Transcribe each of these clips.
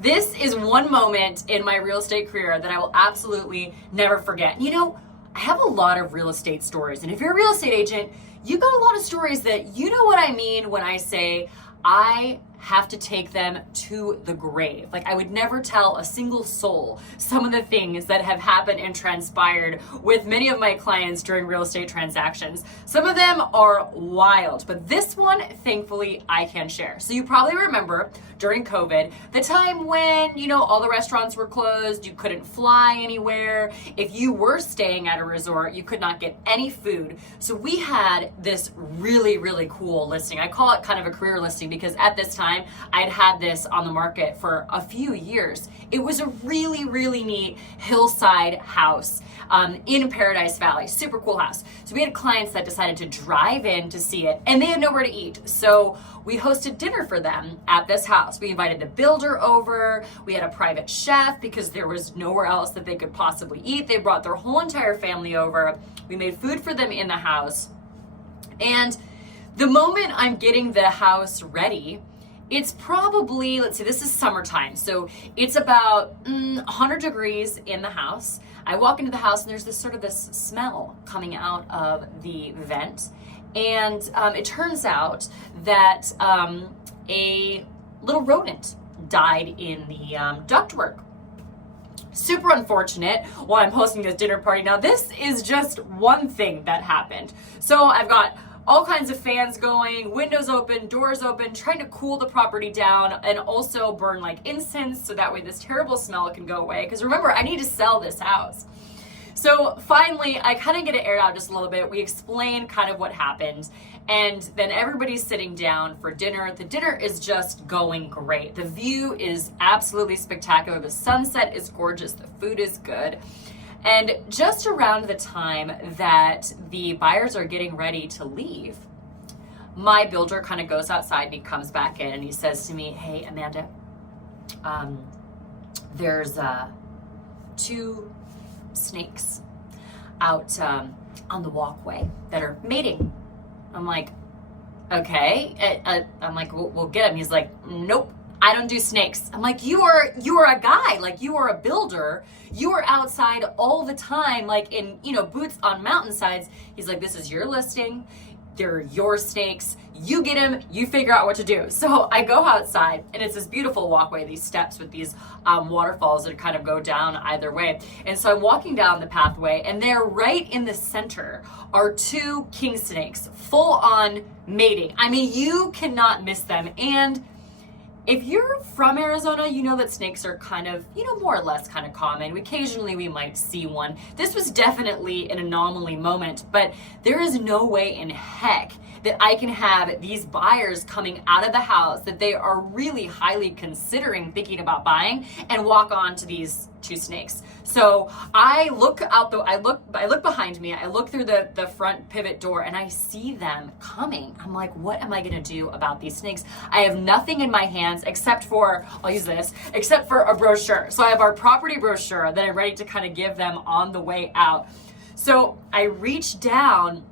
This is one moment in my real estate career that I will absolutely never forget. You know, I have a lot of real estate stories, and if you're a real estate agent, you got a lot of stories that you know what I mean when I say I have to take them to the grave. Like, I would never tell a single soul some of the things that have happened and transpired with many of my clients during real estate transactions. Some of them are wild, but this one, thankfully, I can share. So you probably remember during COVID, the time when, you know, all the restaurants were closed, you couldn't fly anywhere. If you were staying at a resort, you could not get any food. So we had this really, really cool listing. I call it kind of a career listing because at this time, I'd had this on the market for a few years. It was a really, really neat hillside house in Paradise Valley. Super cool house. So we had clients that decided to drive in to see it, and they had nowhere to eat. So we hosted dinner for them at this house. We invited the builder over. We had a private chef because there was nowhere else that they could possibly eat. They brought their whole entire family over. We made food for them in the house. And the moment I'm getting the house ready, it's probably, let's see, this is summertime. So it's about 100 degrees in the house. I walk into the house and there's this smell coming out of the vent. And it turns out that a little rodent died in the ductwork. Super unfortunate while I'm hosting this dinner party. Now, this is just one thing that happened. So I've got all kinds of fans going, windows open, doors open, trying to cool the property down and also burn like incense so that way this terrible smell can go away. Because remember, I need to sell this house. So finally, I kind of get it aired out just a little bit. We explain kind of what happened, and then everybody's sitting down for dinner. The dinner is just going great. The view is absolutely spectacular. The sunset is gorgeous. The food is good. And just around the time that the buyers are getting ready to leave, my builder kind of goes outside and he comes back in and he says to me, "Hey, Amanda, there's 2 snakes out on the walkway that are mating." I'm like, okay. I'm like, we'll get them. He's like, "Nope, I don't do snakes." I'm like, you are a guy, like you are a builder. You are outside all the time, like in, you know, boots on mountainsides. He's like, "This is your listing. They're your snakes. You get them, you figure out what to do." So I go outside and it's this beautiful walkway, these steps with these waterfalls that kind of go down either way. And so I'm walking down the pathway and there right in the center are 2 king snakes, full on mating. I mean, you cannot miss them. And if you're from Arizona, you know that snakes are kind of, you know, more or less kind of common. Occasionally we might see one. This was definitely an anomaly moment, but there is no way in heck that I can have these buyers coming out of the house that they are really highly considering thinking about buying and walk on to these 2 snakes. So I look out I look behind me, I look through the front pivot door and I see them coming. I'm like, what am I gonna do about these snakes? I have nothing in my hands except for, I'll use this, except for a brochure. So I have our property brochure that I'm ready to kind of give them on the way out. So I reach down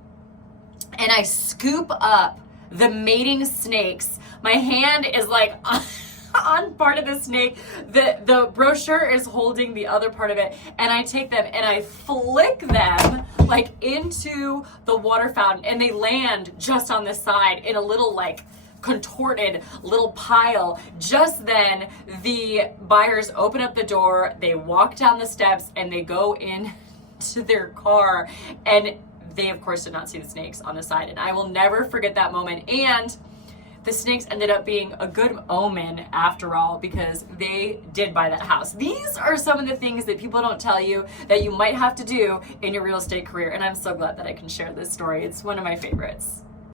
and I scoop up the mating snakes. My hand is like on part of the snake. The brochure is holding the other part of it, and I take them and I flick them like into the water fountain, and they land just on the side in a little like contorted little pile. Just then the buyers open up the door, they walk down the steps, and they go in to their car, and they of course did not see the snakes on the side. And I will never forget that moment. And the snakes ended up being a good omen after all, because they did buy that house. These are some of the things that people don't tell you that you might have to do in your real estate career. And I'm so glad that I can share this story. It's one of my favorites.